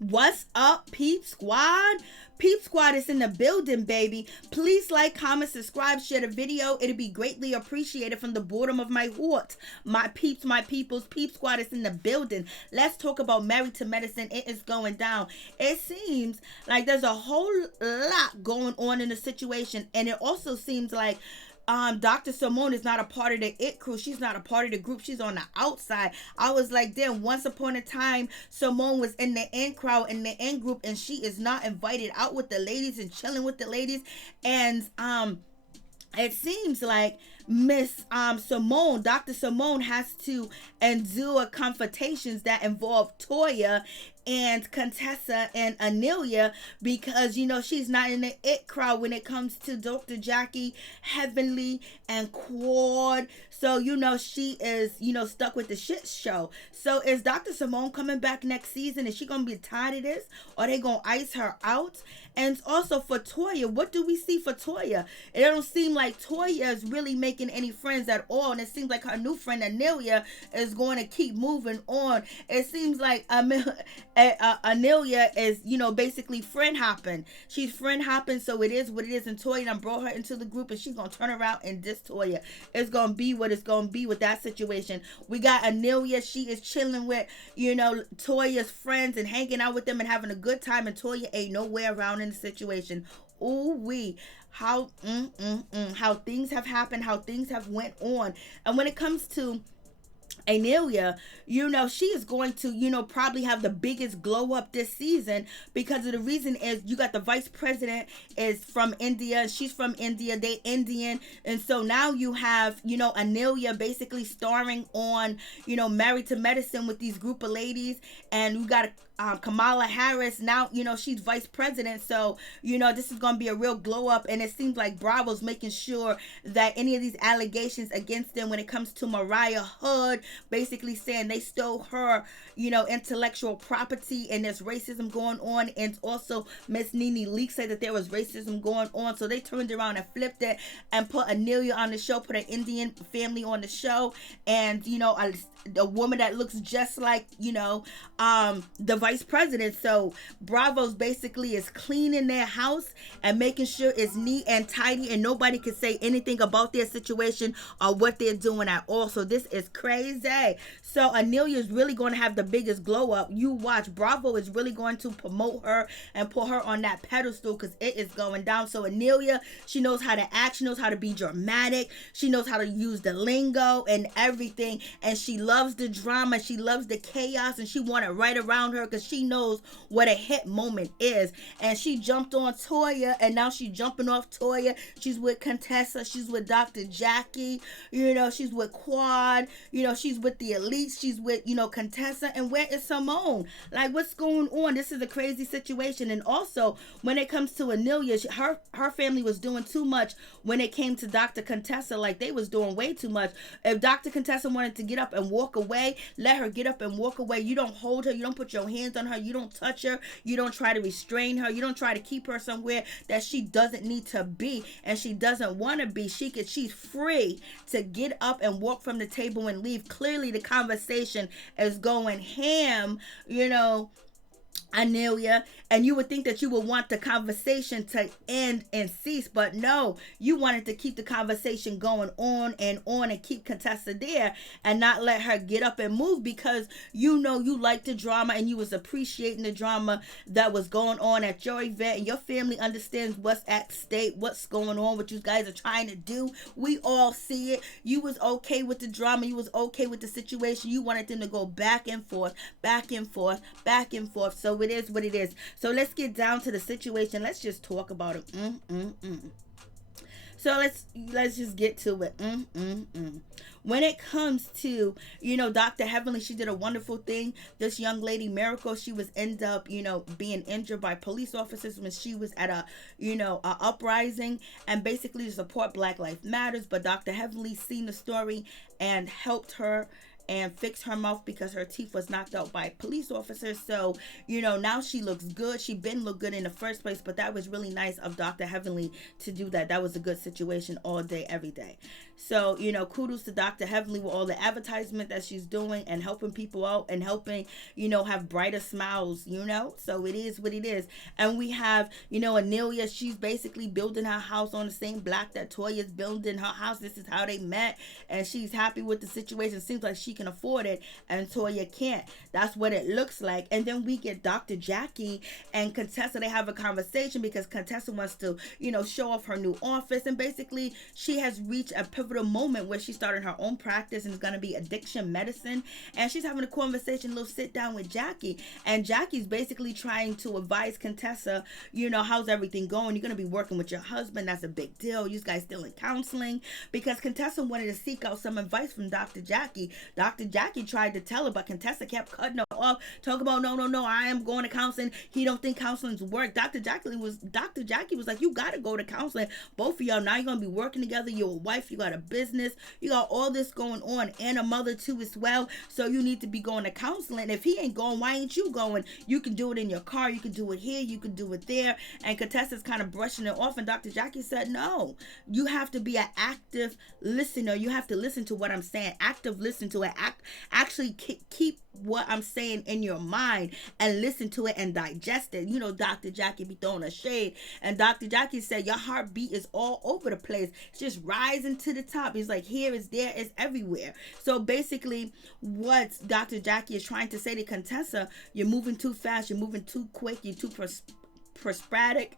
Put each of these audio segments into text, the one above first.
What's up, Peep Squad? Peep Squad is in the building, baby. Please like, comment, subscribe, share the video. It'll be greatly appreciated from the bottom of my heart. My peeps, my peoples, Peep Squad is in the building. Let's talk about Married to Medicine. It is going down. It seems like there's a whole lot going on in the situation, and it also seems like Dr. Simone is not a part of the it crew. She's not a part of the group. She's on the outside. I was like, damn, once upon a time, Simone was in the in crowd, in the in group, and she is not invited out with the ladies and chilling with the ladies. And it seems like Miss Simone, Dr. Simone, has to endure confrontations that involve Toya and Contessa and Anila, because she's not in the it crowd when it comes to Dr. Jackie, Heavenly, and Quad. So she is stuck with the shit show. So is Dr. Simone coming back next season? Is she gonna be tired of this? Or are they gonna ice her out? And also for Toya, what do we see for Toya? It don't seem like Toya is really making any friends at all, and it seems like her new friend Anila is going to keep moving on. It seems like Anila is, basically friend hopping. She's friend hopping, so it is what it is. And Toya done brought her into the group, and she's gonna turn around and diss Toya. It's gonna be what it's gonna be with that situation. We got Anila. She is chilling with, Toya's friends and hanging out with them and having a good time. And Toya ain't nowhere around in the situation. Ooh wee. How things have happened, how things have went on. And when it comes to Anila, she is going to, probably have the biggest glow up this season, because of the reason is you got the vice president is from India. She's from India. They Indian. And so now you have, Anila basically starring on, Married to Medicine with these group of ladies. And you got Kamala Harris now, she's vice president. So, this is going to be a real glow up. And it seems like Bravo's making sure that any of these allegations against them when it comes to Mariah Hood, basically saying they stole her, intellectual property, and there's racism going on. And also Miss Nene Leakes said that there was racism going on. So they turned around and flipped it and put Anila on the show, put an Indian family on the show. And, a woman that looks just like, the vice president. So Bravo's basically is cleaning their house and making sure it's neat and tidy, and nobody can say anything about their situation or what they're doing at all. So this is crazy. So Anila is really going to have the biggest glow up. You watch. Bravo is really going to promote her and put her on that pedestal, because it is going down. So Anila, she knows how to act. She knows how to be dramatic. She knows how to use the lingo and everything. And she loves the drama. She loves the chaos, and she want it right around her, because she knows what a hit moment is. And she jumped on Toya, and now she's jumping off Toya. She's with Contessa. She's with Dr. Jackie. She's with Quad. She's with the Elites. She's with, Contessa. And where is Simone? Like, what's going on? This is a crazy situation. And also, when it comes to Anila, her family was doing too much when it came to Dr. Contessa. Like, they was doing way too much. If Dr. Contessa wanted to get up and walk away, let her get up and walk away. You don't hold her. You don't put your hands on her. You don't touch her. You don't try to restrain her. You don't try to keep her somewhere that she doesn't need to be and she doesn't want to be. She's free to get up and walk from the table and leave. Clearly the conversation is going ham, Anila, and you would think that you would want the conversation to end and cease, but no, you wanted to keep the conversation going on and keep Contessa there and not let her get up and move, because you liked the drama and you was appreciating the drama that was going on at your event, and your family understands what's at stake, what's going on, what you guys are trying to do. We all see it. You was okay with the drama. You was okay with the situation. You wanted them to go back and forth, back and forth, back and forth. So it is what it is. So let's get down to the situation. Let's just talk about it. So let's just get to it. When it comes to, Dr. Heavenly, she did a wonderful thing. This young lady, Miracle, she was end up, being injured by police officers when she was at a uprising, and basically to support Black Lives Matters. But Dr. Heavenly seen the story and helped her and fixed her mouth because her teeth was knocked out by police officers. So, now she looks good. She been look good in the first place, but that was really nice of Dr. Heavenly to do that. That was a good situation all day, every day. So, kudos to Dr. Heavenly with all the advertisement that she's doing and helping people out and helping, have brighter smiles, So it is what it is. And we have, Anelia, she's basically building her house on the same block that Toya's building her house. This is how they met. And she's happy with the situation. Seems like she can afford it and Toya can't. That's what it looks like. And then we get Dr. Jackie and Contessa. They have a conversation because Contessa wants to, show off her new office. And basically, she has reached a pivotal moment where she started her own practice and it's going to be addiction medicine. And she's having a conversation, a little sit down with Jackie. And Jackie's basically trying to advise Contessa, how's everything going? You're going to be working with your husband. That's a big deal. You guys still in counseling? Because Contessa wanted to seek out some advice from Dr. Jackie. Dr. Jackie tried to tell her, but Contessa kept cutting her off, talking about, no, I am going to counseling. He don't think counseling's work. Dr. Jackie was like, you got to go to counseling. Both of y'all, now you're going to be working together. You're a wife. You got a business. You got all this going on and a mother too as well. So you need to be going to counseling. If he ain't going, why ain't you going? You can do it in your car. You can do it here. You can do it there. And Contessa's kind of brushing it off. And Dr. Jackie said, no, you have to be an active listener. You have to listen to what I'm saying. Active listen to it. Actually keep what I'm saying in your mind and listen to it and digest it. Dr. Jackie be throwing a shade. And Dr. Jackie said, your heartbeat is all over the place. It's just rising to the top. He's like, here, it's there, it's everywhere. So basically, what Dr. Jackie is trying to say to Contessa, you're moving too fast, you're moving too quick, you're too sporadic,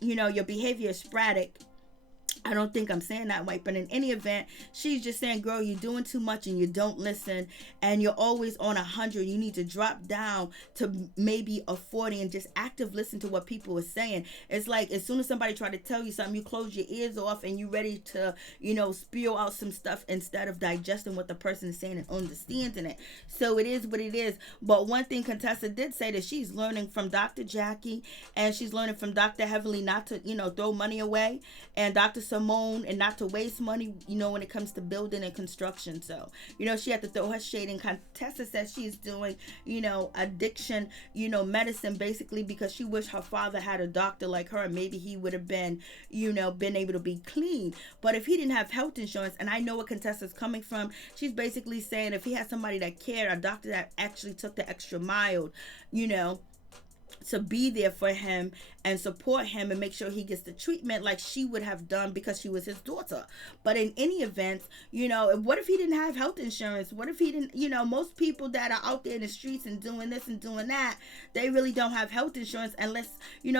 your behavior is sporadic. I don't think I'm saying that right, but in any event, she's just saying, girl, you're doing too much and you don't listen and you're always on 100. You need to drop down to maybe a 40 and just active listen to what people are saying. It's like as soon as somebody try to tell you something, you close your ears off and you're ready to, spew out some stuff instead of digesting what the person is saying and understanding it. So it is what it is. But one thing Contessa did say that she's learning from Dr. Jackie and she's learning from Dr. Heavenly not to, throw money away, and Dr. Simone and not to waste money, when it comes to building and construction. So, she had to throw her shade in. Contessa says she's doing, addiction, medicine basically because she wished her father had a doctor like her and maybe he would have been, been able to be clean. But if he didn't have health insurance, and I know what Contessa's coming from, she's basically saying if he had somebody that cared, a doctor that actually took the extra mile, to be there for him and support him and make sure he gets the treatment like she would have done because she was his daughter. But in any event, what if he didn't have health insurance? What if he didn't, most people that are out there in the streets and doing this and doing that, they really don't have health insurance unless,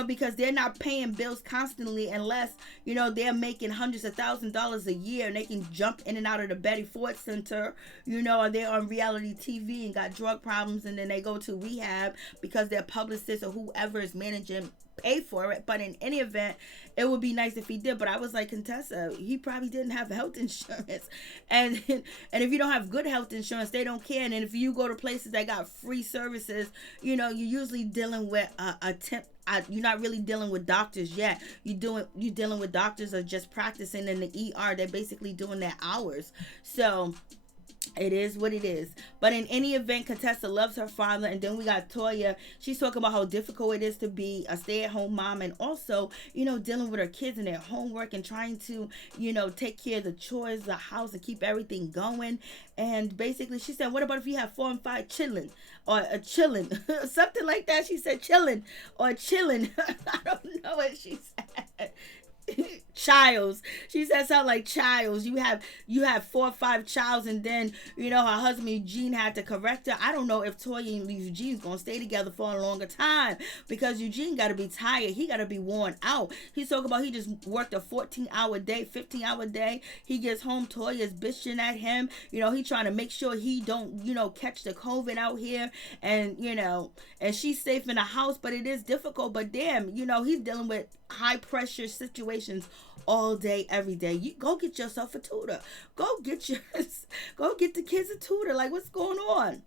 because they're not paying bills constantly unless, they're making hundreds of $1,000s a year and they can jump in and out of the Betty Ford Center, or they're on reality TV and got drug problems and then they go to rehab because their publicist or whoever is managing pay for it. But in any event, it would be nice if he did. But I was like, Contessa, he probably didn't have health insurance, and if you don't have good health insurance, they don't care. And if you go to places that got free services, you're usually dealing with you're not really dealing with doctors yet. You're dealing with doctors are just practicing in the ER. They're basically doing their hours. So it is what it is. But in any event, Contessa loves her father. And then we got Toya. She's talking about how difficult it is to be a stay-at-home mom and also, dealing with her kids and their homework and trying to, take care of the chores, the house, and keep everything going. And basically, she said, what about if you have 4 and 5 chilling or a chilling? Something like that. She said chilling or chilling. I don't know what she said. Childs. She said something like childs. You have 4 or 5 childs, and then her husband Eugene had to correct her. I don't know if Toya and Eugene's gonna stay together for a longer time because Eugene got to be tired. He got to be worn out. He's talking about he just worked a 14-hour day, 15-hour day. He gets home, Toya's bitching at him. He trying to make sure he don't catch the COVID out here, and and she's safe in the house, but it is difficult. But damn, he's dealing with high pressure situations all day, every day. You go get yourself a tutor. Go get the kids a tutor. Like, what's going on?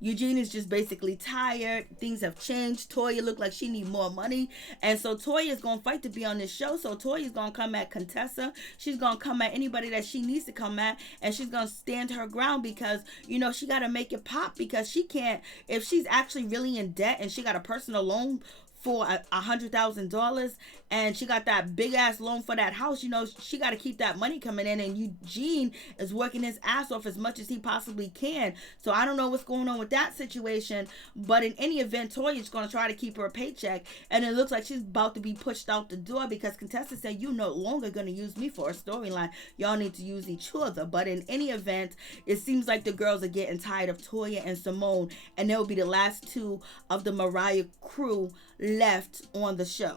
Eugene is just basically tired. Things have changed. Toya look like she need more money. And so Toya is going to fight to be on this show. So Toya is going to come at Contessa. She's going to come at anybody that she needs to come at. And she's going to stand her ground because, she got to make it pop because she can't, if she's actually really in debt and she got a personal loan for $100,000 and she got that big ass loan for that house, she got to keep that money coming in, and Eugene is working his ass off as much as he possibly can. So I don't know what's going on with that situation, but in any event, Toya's going to try to keep her paycheck, and it looks like she's about to be pushed out the door because Contessa said, "You no longer going to use me for a storyline. Y'all need to use each other." But in any event, it seems like the girls are getting tired of Toya and Simone, and they'll be the last two of the Mariah crew left on the show.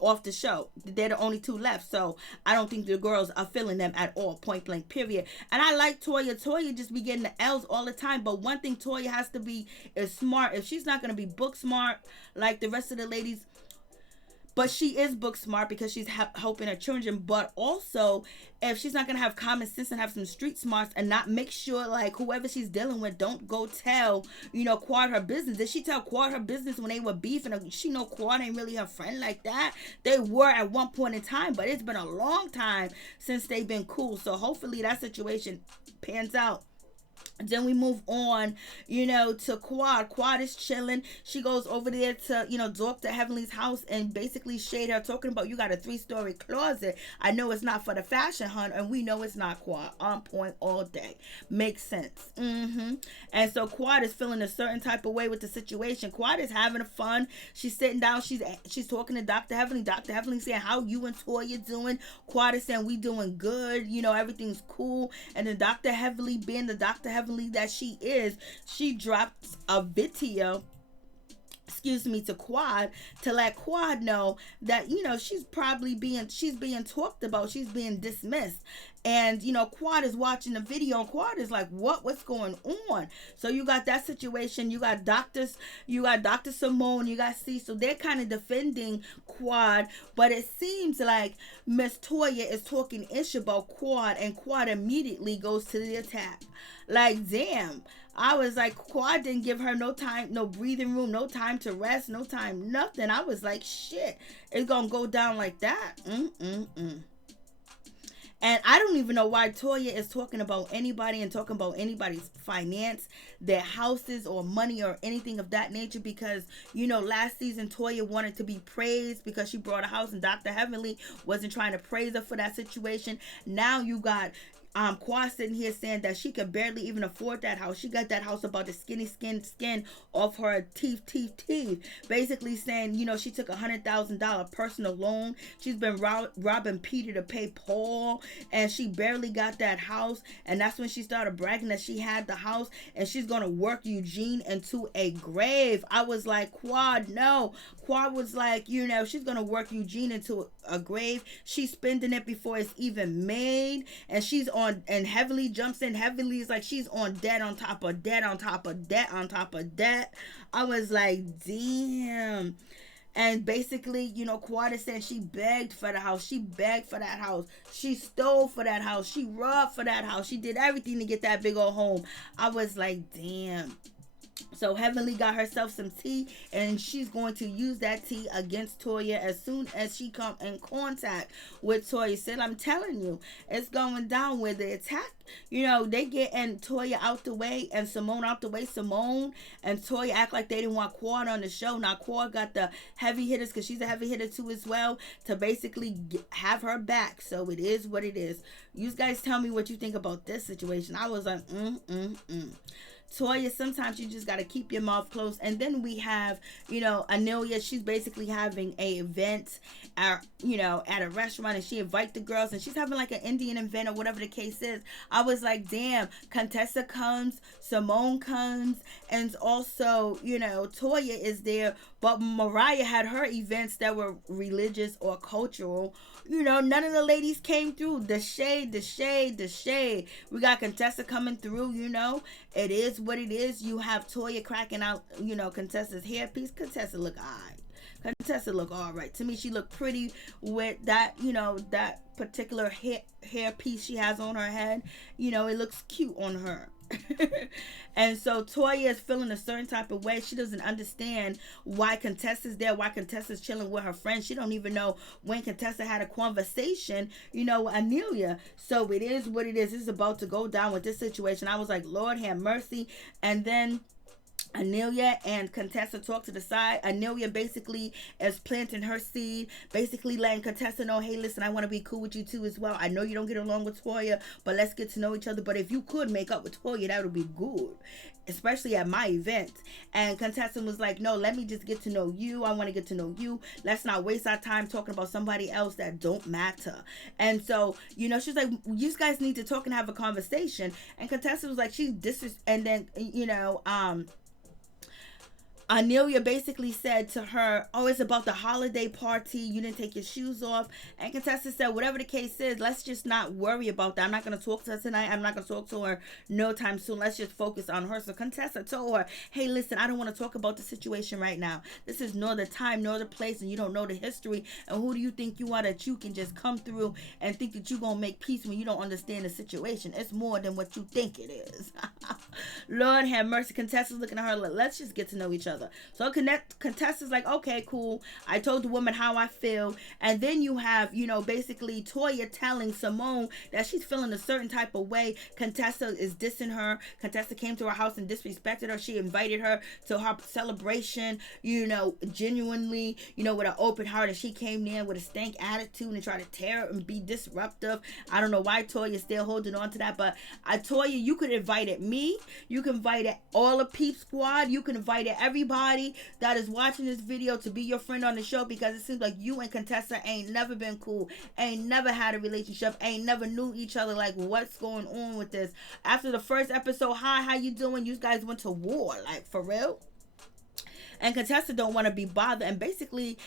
Off the show. They're the only two left. So I don't think the girls are feeling them at all. Point blank, period. And I like Toya. Toya just be getting the L's all the time. But one thing Toya has to be is smart. If she's not going to be book smart like the rest of the ladies, but she is book smart because she's helping her children. But also, if she's not going to have common sense and have some street smarts and not make sure, like, whoever she's dealing with, don't go tell, Quad her business. Did she tell Quad her business when they were beefing? She know Quad ain't really her friend like that. They were at one point in time, but it's been a long time since they've been cool. So hopefully that situation pans out. Then we move on, to Quad. Quad is chilling. She goes over there to, talk to Heavenly's house and basically shade her, talking about, you got a 3-story closet. I know it's not for the fashion hunt, and we know it's not. Quad. On point all day. Makes sense. And so Quad is feeling a certain type of way with the situation. Quad is having fun. She's sitting down. She's talking to Dr. Heavenly. Dr. Heavenly saying, how you and Toya doing? Quad is saying, we doing good. Everything's cool. And then Dr. Heavenly, being the Dr. Heavenly that she is, she dropped a video to Quad to let Quad know that she's being talked about, she's being dismissed. And Quad is watching the video, and Quad is like, what's going on? So you got that situation. You got Dr. Simone, you got C. So they're kind of defending Quad, but it seems like Miss Toya is talking ish about Quad, and Quad immediately goes to the attack. Like, damn. I was like, Quad didn't give her no time, no breathing room, no time to rest, no time, nothing. I was like, shit, it's gonna go down like that. And I don't even know why Toya is talking about anybody and talking about anybody's finance, their houses or money or anything of that nature, because, last season Toya wanted to be praised because she brought a house, and Dr. Heavenly wasn't trying to praise her for that situation. Now you got Quad sitting here saying that she could barely even afford that house. She got that house about the skin off her teeth. Basically saying, she took $100,000 personal loan. She's been robbing Peter to pay Paul, and she barely got that house. And that's when she started bragging that she had the house, and she's gonna work Eugene into a grave. I was like, Quad, no. Quad was like, she's gonna work Eugene into a grave. She's spending it before it's even made, and she's on, and Heavenly jumps in. Heavenly is like, she's on debt on top of debt on top of debt on top of debt. I was like, damn. And basically, Quad is saying she begged for the house. She begged for that house. She stole for that house. She robbed for that house. She did everything to get that big old home. I was like, damn. So Heavenly got herself some tea, and she's going to use that tea against Toya as soon as she come in contact with Toya. Said, I'm telling you, it's going down with the attack. They getting Toya out the way and Simone out the way. Simone and Toya act like they didn't want Quad on the show. Now Quad got the heavy hitters, because she's a heavy hitter too as well, to basically have her back. So it is what it is. You guys tell me what you think about this situation. I was like, Toya, sometimes you just got to keep your mouth closed. And then we have, Anila. She's basically having a event at a restaurant, and she invite the girls, and she's having like an Indian event or whatever the case is. I was like, damn, Contessa comes, Simone comes, and also, Toya is there. But Mariah had her events that were religious or cultural. None of the ladies came through. The shade. We got Contessa coming through, It is what it is. You have Toya cracking out, Contessa's hairpiece. Contessa look alright. Contessa look alright. To me, she looked pretty with that, that particular hair piece she has on her head. It looks cute on her. And so Toya is feeling a certain type of way. She doesn't understand why Contessa's there, why Contessa's chilling with her friends. She don't even know when Contessa had a conversation, with Anelia. So it is what it is. It's about to go down with this situation. I was like, Lord have mercy. And then Anelia and Contessa talk to the side. Anelia basically is planting her seed, basically letting Contessa know, hey, listen, I want to be cool with you too as well. I know you don't get along with Toya, but let's get to know each other. But if you could make up with Toya, that would be good, especially at my event. And Contessa was like, no, let me just get to know you. I want to get to know you. Let's not waste our time talking about somebody else that don't matter. And so, she's like, you guys need to talk and have a conversation. And Contessa was like, and then, Anelia basically said to her, oh, it's about the holiday party. You didn't take your shoes off. And Contessa said, whatever the case is, let's just not worry about that. I'm not going to talk to her tonight. I'm not going to talk to her no time soon. Let's just focus on her. So Contessa told her, hey, listen, I don't want to talk about the situation right now. This is nor the time nor the place, and you don't know the history. And who do you think you are that you can just come through and think that you're going to make peace when you don't understand the situation? It's more than what you think it is. Lord have mercy. Contessa's looking at her like, let's just get to know each other. So Contessa's like, okay, cool. I told the woman how I feel. And then you have, basically Toya telling Simone that she's feeling a certain type of way. Contessa is dissing her. Contessa came to her house and disrespected her. She invited her to her celebration, genuinely, with an open heart. And she came there with a stank attitude and tried to tear it and be disruptive. I don't know why Toya's still holding on to that. But Toya, you could invite me. You can invite all the Peep Squad. You can invite everybody that is watching this video to be your friend on the show, because it seems like you and Contessa ain't never been cool, ain't never had a relationship, ain't never knew each other. Like, what's going on with this? After the first episode, hi, how you doing? You guys went to war, like, for real? And Contessa don't want to be bothered. And basically,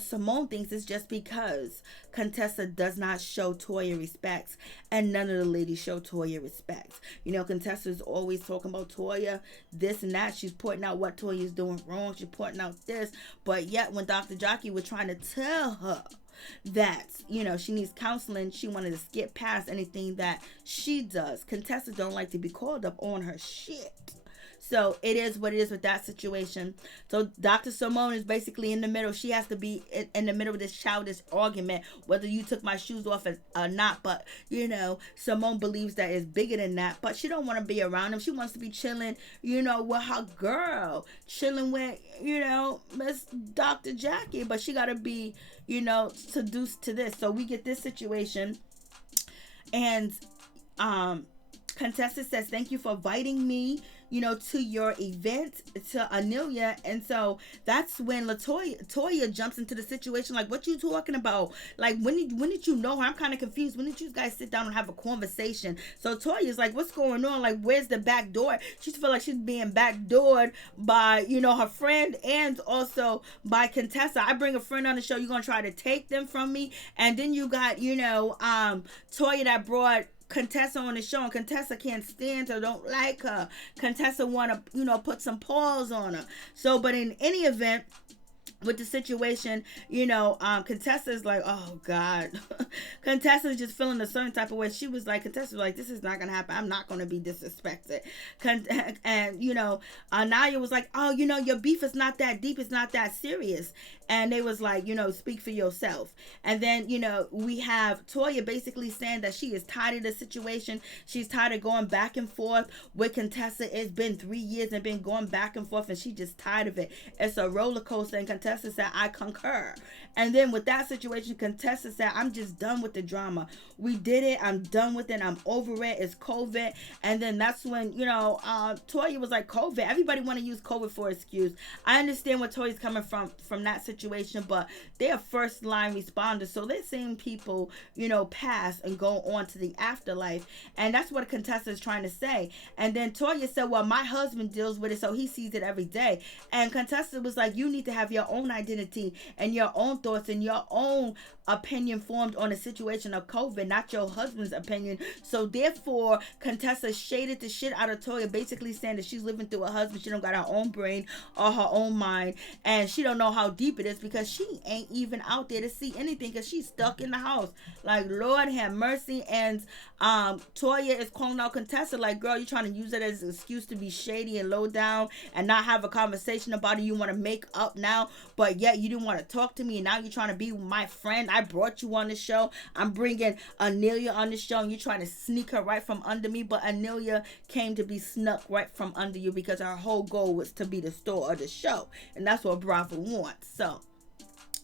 Simone thinks it's just because Contessa does not show Toya respects, and none of the ladies show Toya respects. Contessa's always talking about Toya, this and that. She's pointing out what Toya is doing wrong. She's pointing out this. But yet, when Dr. Jackie was trying to tell her that, she needs counseling, she wanted to skip past anything that she does. Contessa don't like to be called up on her shit. So it is what it is with that situation. So Dr. Simone is basically in the middle. She has to be in the middle of this childish argument, whether you took my shoes off or not. But, Simone believes that it's bigger than that. But she don't want to be around him. She wants to be chilling, with her girl. Chilling with, Miss Dr. Jackie. But she got to be, seduced to this. So we get this situation. And Contessa says, thank you for inviting me, to your event, to Anelia. And so that's when Toya jumps into the situation. Like, what you talking about? Like, when did you know her? I'm kind of confused. When did you guys sit down and have a conversation? So Toya's like, what's going on? Like, where's the back door? She feels like she's being backdoored by, her friend and also by Contessa. I bring a friend on the show. You're going to try to take them from me. And then you got, Toya that brought Contessa on the show, and Contessa can't stand her, don't like her. Contessa want to, put some paws on her. So, but in any event, with the situation, Contessa's like, oh God. Contessa's just feeling a certain type of way. She was like, Contessa's like, this is not gonna happen. I'm not gonna be disrespected. And Anaya was like, oh, your beef is not that deep, it's not that serious. And they was like, speak for yourself. And then, we have Toya basically saying that she is tired of the situation. She's tired of going back and forth with Contessa. It's been 3 years and been going back and forth, and she's just tired of it. It's a roller coaster. And Contessa said, I concur. And then with that situation, Contessa said, I'm just done with the drama. We did it. I'm done with it. I'm over it. It's COVID. And then that's when, Toya was like, COVID. Everybody want to use COVID for excuse. I understand where Toya's coming from that situation, but they're first line responders. So they're seeing people, pass and go on to the afterlife. And that's what Contessa is trying to say. And then Toya said, well, my husband deals with it, so he sees it every day. And Contessa was like, you need to have your own own identity and your own thoughts and your own opinion formed on the situation of COVID, not your husband's opinion. So therefore, Contessa shaded the shit out of Toya, basically saying that she's living through her husband. She don't got her own brain or her own mind, and she don't know how deep it is because she ain't even out there to see anything because she's stuck in the house. Like, Lord have mercy. And Toya is calling out Contessa like, girl, you trying to use it as an excuse to be shady and low down and not have a conversation about it. You want to make up now, but yet you didn't want to talk to me, and now you're trying to be my friend. I brought you on the show. I'm bringing Anelia on the show, and you're trying to sneak her right from under me. But Anelia came to be snuck right from under you because her whole goal was to be the star of the show, and that's what Bravo wants. So,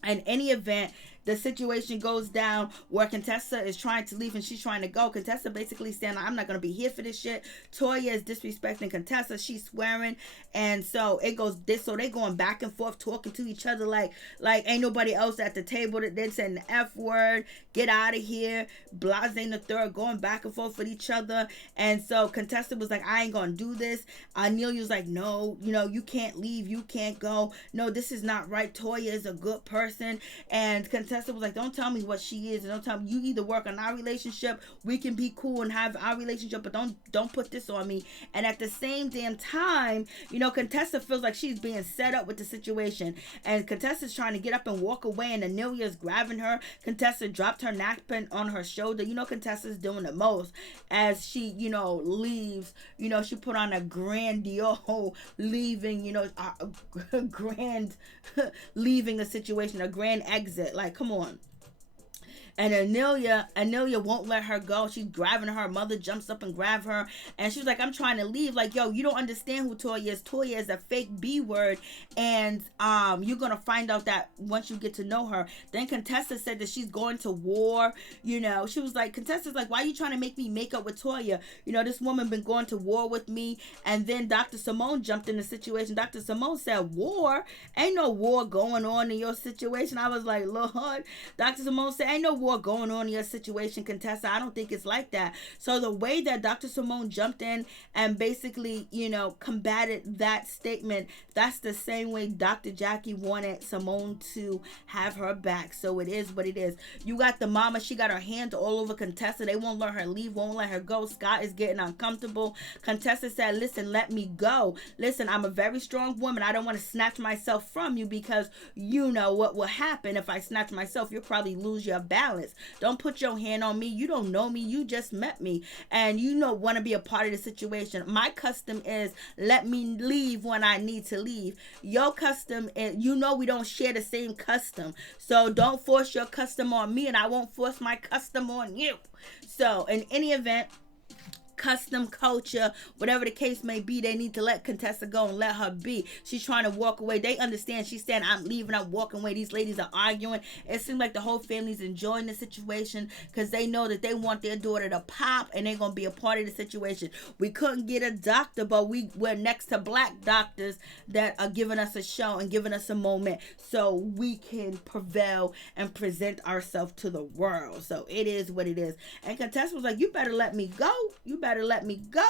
in any event, the situation goes down where Contessa is trying to leave and she's trying to go. Contessa basically saying, I'm not going to be here for this shit. Toya is disrespecting Contessa. She's swearing. And so it goes this. So they going back and forth talking to each other like ain't nobody else at the table. That they're saying the F word. Get out of here. Blase the third going back and forth with each other. And so Contessa was like, I ain't going to do this. Anelia was like, no, you can't leave. You can't go. No, this is not right. Toya is a good person. And Contessa was like, don't tell me what she is, and don't tell me. You either work on our relationship, we can be cool and have our relationship, but don't put this on me. And at the same damn time, Contessa feels like she's being set up with the situation, and Contessa's trying to get up and walk away, and Anelia's grabbing her. Contessa dropped her napkin on her shoulder. Contessa's doing the most as she leaves. She put on a grandiose leaving, a grand leaving a situation, a grand exit. Like, come on. And Anelia won't let her go. She's grabbing her. Mother jumps up and grabs her. And she's like, I'm trying to leave. Like, yo, you don't understand who Toya is. Toya is a fake B word. And you're going to find out that once you get to know her. Then Contessa said that she's going to war. She was like, Contessa's like, why are you trying to make me make up with Toya? This woman been going to war with me. And then Dr. Simone jumped in the situation. Dr. Simone said, war? Ain't no war going on in your situation. I was like, Lord. Dr. Simone said, ain't no war going on in your situation, Contessa. I don't think it's like that. So the way that Dr. Simone jumped in and basically, combated that statement, that's the same way Dr. Jackie wanted Simone to have her back. So it is what it is. You got the mama. She got her hands all over Contessa. They won't let her leave, won't let her go. Scott is getting uncomfortable. Contessa said, listen, let me go. Listen, I'm a very strong woman. I don't want to snatch myself from you because you know what will happen if I snatch myself. You'll probably lose your balance. Don't put your hand on me. You don't know me. You just met me. And want to be a part of the situation. My custom is let me leave when I need to leave. Your custom is, we don't share the same custom. So don't force your custom on me and I won't force my custom on you. So in any event, custom culture, whatever the case may be, they need to let Contessa go and let her be. She's trying to walk away. They understand. She's saying, I'm leaving, I'm walking away. These ladies are arguing. It seems like the whole family's enjoying the situation because they know that they want their daughter to pop and they're going to be a part of the situation. We couldn't get a doctor, but we're next to black doctors that are giving us a show and giving us a moment so we can prevail and present ourselves to the world. So it is what it is. And Contessa was like, you better let me go. You better let me go.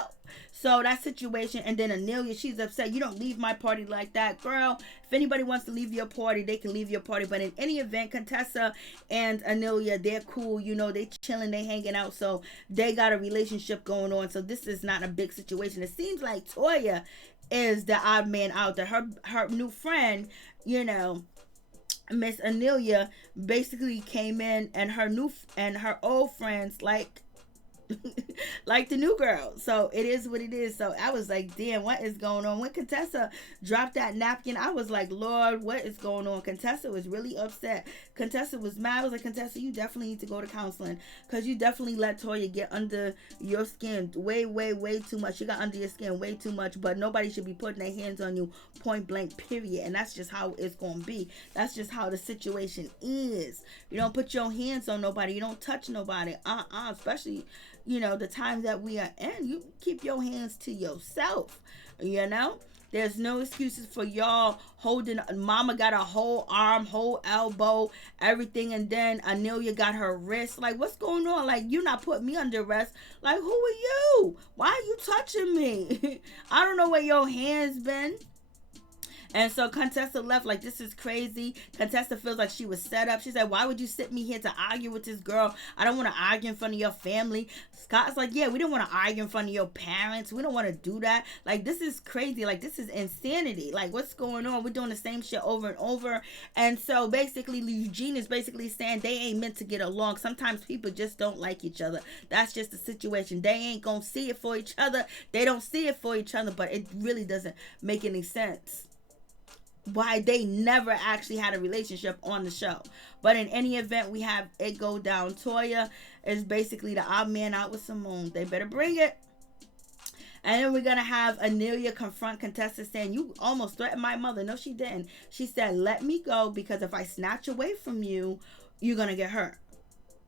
So that situation, and then Anelia, she's upset. You don't leave my party like that, girl. If anybody wants to leave your party, they can leave your party. But in any event, Contessa and Anelia, they're cool. They chilling, they hanging out. So they got a relationship going on. So this is not a big situation. It seems like Toya is the odd man out there. Her new friend, Miss Anelia, basically came in, and her old friends like the new girl. So it is what it is. So I was like, damn, what is going on? When Contessa dropped that napkin, I was like, Lord, what is going on? Contessa was really upset. Contessa was mad. I was like, Contessa, you definitely need to go to counseling because you definitely let Toya get under your skin way, way, way too much. She got under your skin way too much, but nobody should be putting their hands on you, point blank, period. And that's just how it's going to be. That's just how the situation is. You don't put your hands on nobody. You don't touch nobody. Especially the time that we are in. You keep your hands to yourself. There's no excuses for y'all holding. Mama got a whole arm, whole elbow, everything, and then Anelia got her wrist. Like, what's going on? Like, you're not putting me under arrest. Like, who are you? Why are you touching me? I don't know where your hands been. And so Contessa left like, this is crazy. Contessa feels like she was set up. She said, why would you sit me here to argue with this girl? I don't want to argue in front of your family. Scott's like, yeah, we don't want to argue in front of your parents. We don't want to do that. Like, this is crazy. Like, this is insanity. Like, what's going on? We're doing the same shit over and over. And so basically Eugene is basically saying they ain't meant to get along. Sometimes people just don't like each other. That's just the situation. They ain't gonna see it for each other. They don't see it for each other, but it really doesn't make any sense why they never actually had a relationship on the show. But in any event, we have it go down. Toya is basically the odd man out with Simone. They better bring it. And then we're going to have Anila confront Contessa saying, you almost threatened my mother. No, she didn't. She said, let me go, because if I snatch away from you, you're going to get hurt.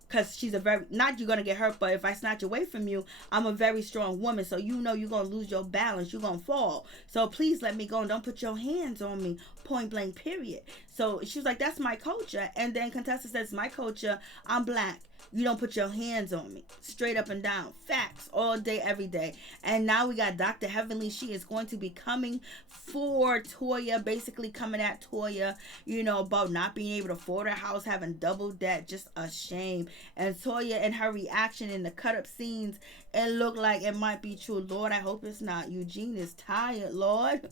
Because she's a very, not you're going to get hurt, but if I snatch away from you, I'm a very strong woman. So you know you're going to lose your balance. You're going to fall. So please let me go and don't put your hands on me. Point blank, period. So she was like, that's my culture. And then Contessa says, my culture, I'm black. You don't put your hands on me. Straight up and down. Facts. All day, every day. And now we got Dr. Heavenly. She is going to be coming for Toya. Basically coming at Toya, you know, about not being able to afford a house, having double debt. Just a shame. And Toya and her reaction in the cut-up scenes, it looked like it might be true. Lord, I hope it's not. Eugene is tired, Lord.